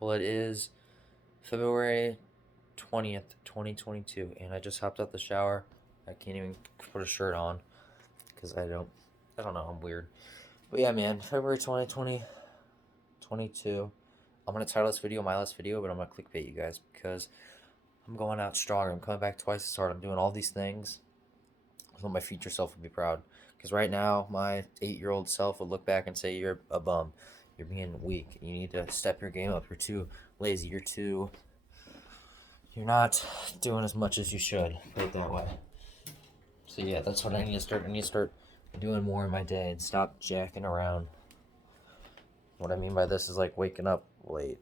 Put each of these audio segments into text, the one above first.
Well, it is February 20th, 2022, and I just hopped out the shower. I can't even put a shirt on because I don't know, I'm weird. But yeah, man, February 2020, 22. I'm going to title this video my last video, but I'm going to clickbait you guys because I'm going out stronger. I'm coming back twice as hard. I'm doing all these things so my future self would be proud. Because right now, my 8-year-old self would look back and say, "You're a bum. You're being weak. You need to step your game up. You're too lazy. You're not doing as much as you should." Put it that way. So yeah, that's what I need to start. I need to start doing more in my day and stop jacking around. What I mean by this is like waking up late.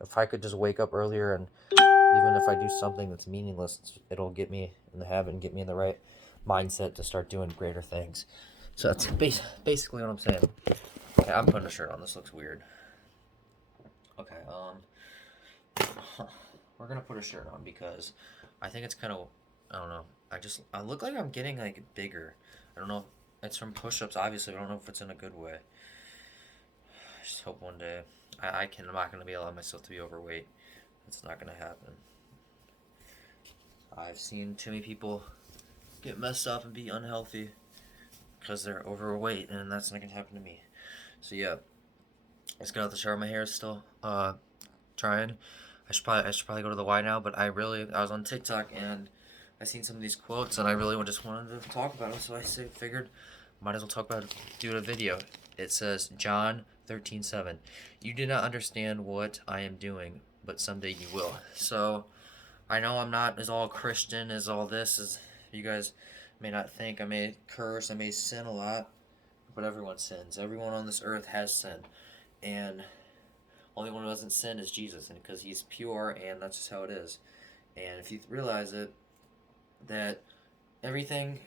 If I could just wake up earlier, and even if I do something that's meaningless, it'll get me in the habit and get me in the right mindset to start doing greater things. So that's basically what I'm saying. Okay, I'm putting a shirt on. This looks weird. Okay, we're gonna put a shirt on because I think it's kind of, I don't know. I look like I'm getting like bigger. I don't know. It's from push-ups, obviously. I don't know if it's in a good way. I just hope one day I'm not gonna be allowing myself to be overweight. It's not gonna happen. I've seen too many people get messed up and be unhealthy because they're overweight, and that's not gonna happen to me. So yeah, I just got out the shower. My hair is still trying. I should probably go to the Y now, but I was on TikTok and I seen some of these quotes and I really just wanted to talk about them. So figured might as well talk about it, do a video. It says John 13:7. You do not understand what I am doing, but someday you will. So I know I'm not as all Christian as all this as you guys may not think. I may curse, I may sin a lot, but everyone sins. Everyone on this earth has sin, and only one who doesn't sin is Jesus, and because he's pure, and that's just how it is. And if you realize it, that everything,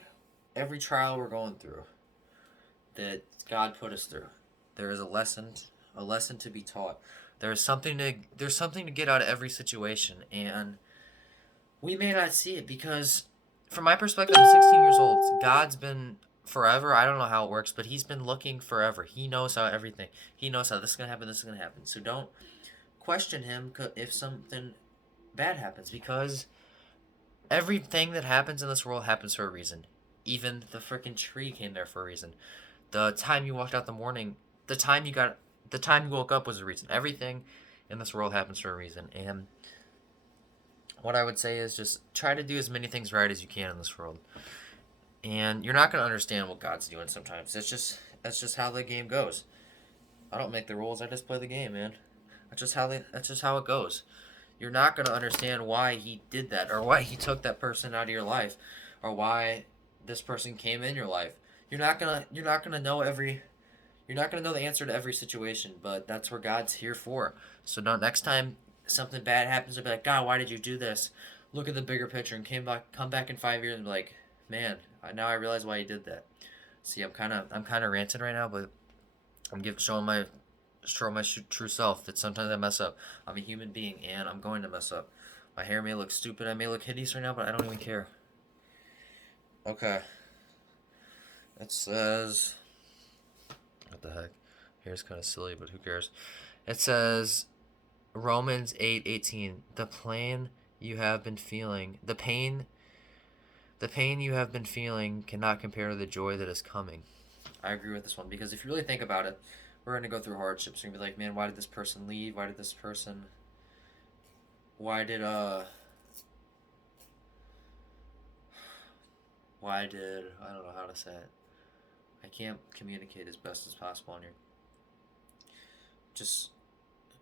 every trial we're going through, that God put us through, there is a lesson to be taught. There's something to get out of every situation, and we may not see it because, from my perspective, I'm 16 years old. God's been forever. I don't know how it works, but He's been looking forever. He knows how everything. He knows how this is gonna happen. This is gonna happen. So don't question Him if something bad happens, because everything that happens in this world happens for a reason. Even the freaking tree came there for a reason. The time you walked out the morning, the time you woke up was a reason. Everything in this world happens for a reason, and what I would say is just try to do as many things right as you can in this world. And you're not gonna understand what God's doing sometimes. That's just how the game goes. I don't make the rules. I just play the game, man. That's just how it goes. You're not gonna understand why he did that, or why he took that person out of your life, or why this person came in your life. You're not gonna know the answer to every situation, but that's where God's here for. So don't next time something bad happens, to be like, God, why did you do this? Look at the bigger picture and come back in 5 years and be like, man, now I realize why he did that. See, I'm kind of ranting right now, but showing my true self that sometimes I mess up. I'm a human being and I'm going to mess up. My hair may look stupid, I may look hideous right now, but I don't even care. Okay. It says, what the heck? Hair's kind of silly, but who cares? It says Romans 8:18. The pain you have been feeling cannot compare to the joy that is coming. I agree with this one because if you really think about it, we're going to go through hardships. We're going to be like, man, why did this person leave? Why did, I don't know how to say it. I can't communicate as best as possible on here. Just,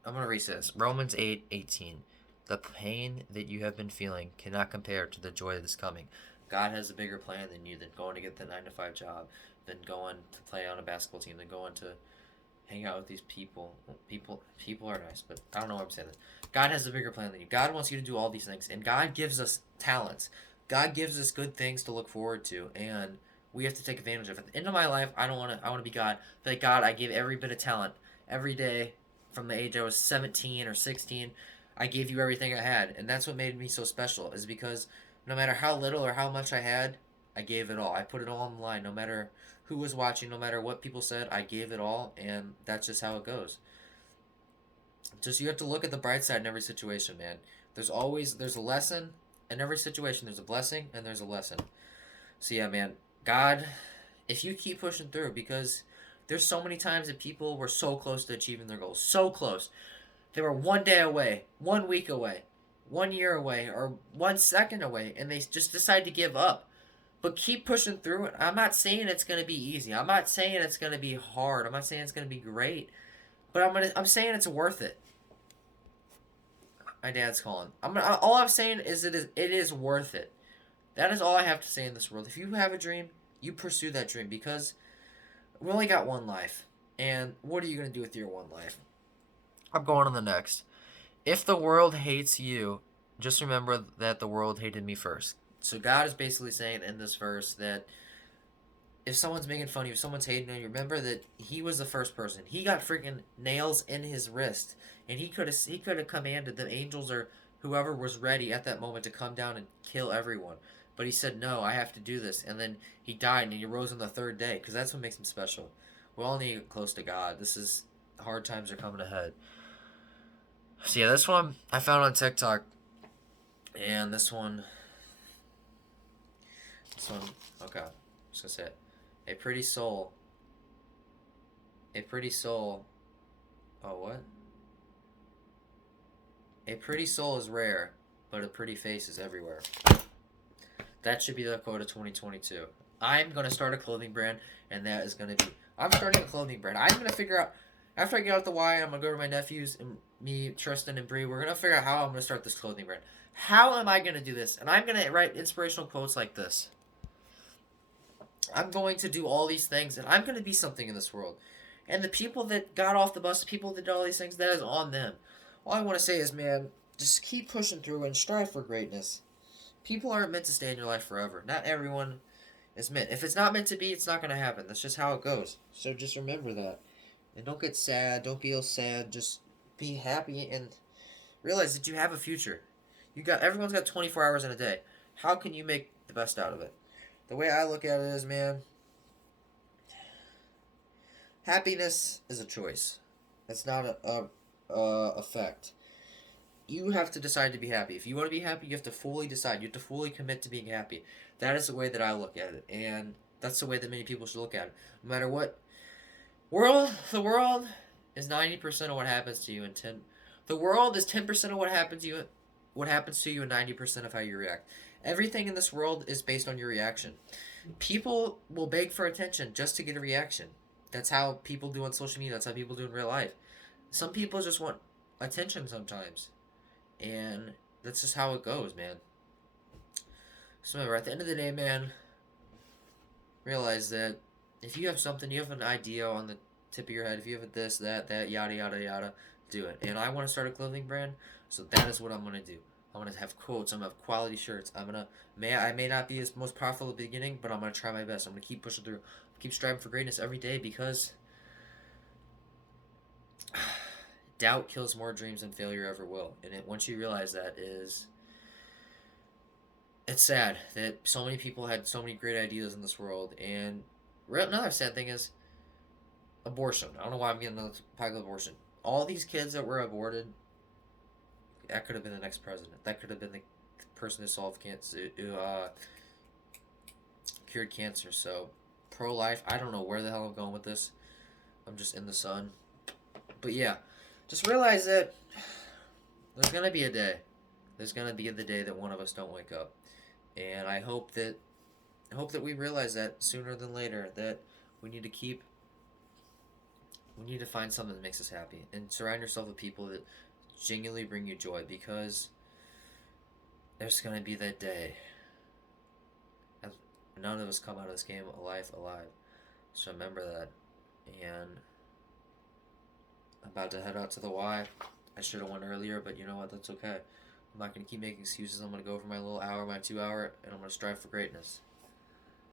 I'm going to read this. Romans 8:18. The pain that you have been feeling cannot compare to the joy that is coming. God has a bigger plan than you, than going to get the 9 to 5 job, than going to play on a basketball team, than going to hang out with these people. People are nice, but I don't know why I'm saying this. God has a bigger plan than you. God wants you to do all these things, and God gives us talents. God gives us good things to look forward to, and we have to take advantage of it. At the end of my life, I don't want to. I want to be God. Like, God, I gave every bit of talent every day from the age I was 17 or 16. I gave you everything I had, and that's what made me so special. Is because no matter how little or how much I had, I gave it all. I put it all on the line, no matter who was watching, no matter what people said. I gave it all, and that's just how it goes. Just you have to look at the bright side in every situation, man. There's a lesson in every situation. There's a blessing and there's a lesson. So yeah, man, God, if you keep pushing through, because there's so many times that people were so close to achieving their goals, so close. They were 1 day away, 1 week away, 1 year away, or 1 second away, and they just decide to give up. But keep pushing through it. I'm not saying it's gonna be easy. I'm not saying it's gonna be hard. I'm not saying it's gonna be great. But I'm saying it's worth it. My dad's calling. All I'm saying is it is worth it. That is all I have to say in this world. If you have a dream, you pursue that dream, because we only got one life. And what are you going to do with your one life? I'm going on the next. If the world hates you, just remember that the world hated me first. So God is basically saying in this verse that if someone's making fun of you, if someone's hating on you, remember that he was the first person. He got freaking nails in his wrist, and he could have commanded the angels or whoever was ready at that moment to come down and kill everyone. But he said, "No, I have to do this." And then he died, and he rose on the third day, because that's what makes him special. We all need to get close to God. Hard times are coming ahead. So yeah, this one I found on TikTok, and this one, okay, just gonna say it. A pretty soul. A pretty soul. Oh, what? A pretty soul is rare, but a pretty face is everywhere. That should be the quote of 2022. I'm going to start a clothing brand, and that is going to be... I'm starting a clothing brand. I'm going to figure out... After I get out the Y, I'm going to go to my nephews, and me, Tristan, and Bree. We're going to figure out how I'm going to start this clothing brand. How am I going to do this? And I'm going to write inspirational quotes like this. I'm going to do all these things, and I'm going to be something in this world. And the people that got off the bus, the people that did all these things, that is on them. All I want to say is, man, just keep pushing through and strive for greatness. People aren't meant to stay in your life forever. Not everyone is meant. If it's not meant to be, it's not going to happen. That's just how it goes. So just remember that. And don't get sad. Don't feel sad. Just be happy and realize that you have a future. Everyone's got 24 hours in a day. How can you make the best out of it? The way I look at it is, man, happiness is a choice. It's not a fact. You have to decide to be happy. If you want to be happy, you have to fully decide. You have to fully commit to being happy. That is the way that I look at it, and that's the way that many people should look at it. No matter what the world is 90% of what happens to you, and the world is 10% of what happens to you, and 90% of how you react. Everything in this world is based on your reaction. People will beg for attention just to get a reaction. That's how people do on social media. That's how people do in real life. Some people just want attention sometimes. And that's just how it goes, man. So remember, at the end of the day, man, realize that if you have something, you have an idea on the tip of your head, if you have this, that, yada, yada, yada, do it. And I want to start a clothing brand, so that is what I'm going to do. I'm going to have quotes. I'm going to have quality shirts. I may not be as most powerful at the beginning, but I'm going to try my best. I'm going to keep pushing through. Keep striving for greatness every day, because doubt kills more dreams than failure ever will. And once you realize that, it's sad that so many people had so many great ideas in this world. And another sad thing is abortion. I don't know why I'm getting on the topic of abortion. All these kids that were aborted, that could have been the next president. That could have been the person who solved cancer, who cured cancer. So, pro-life, I don't know where the hell I'm going with this. I'm just in the sun. But yeah, just realize that there's going to be a day. There's going to be the day that one of us don't wake up. And I hope that we realize that sooner than later, that we need to find something that makes us happy, and surround yourself with people that genuinely bring you joy, because there's going to be that day. None of us come out of this game alive. So remember that. And I'm about to head out to the Y. I should have went earlier, but you know what? That's okay. I'm not going to keep making excuses. I'm going to go for my little hour, my 2 hour, and I'm going to strive for greatness.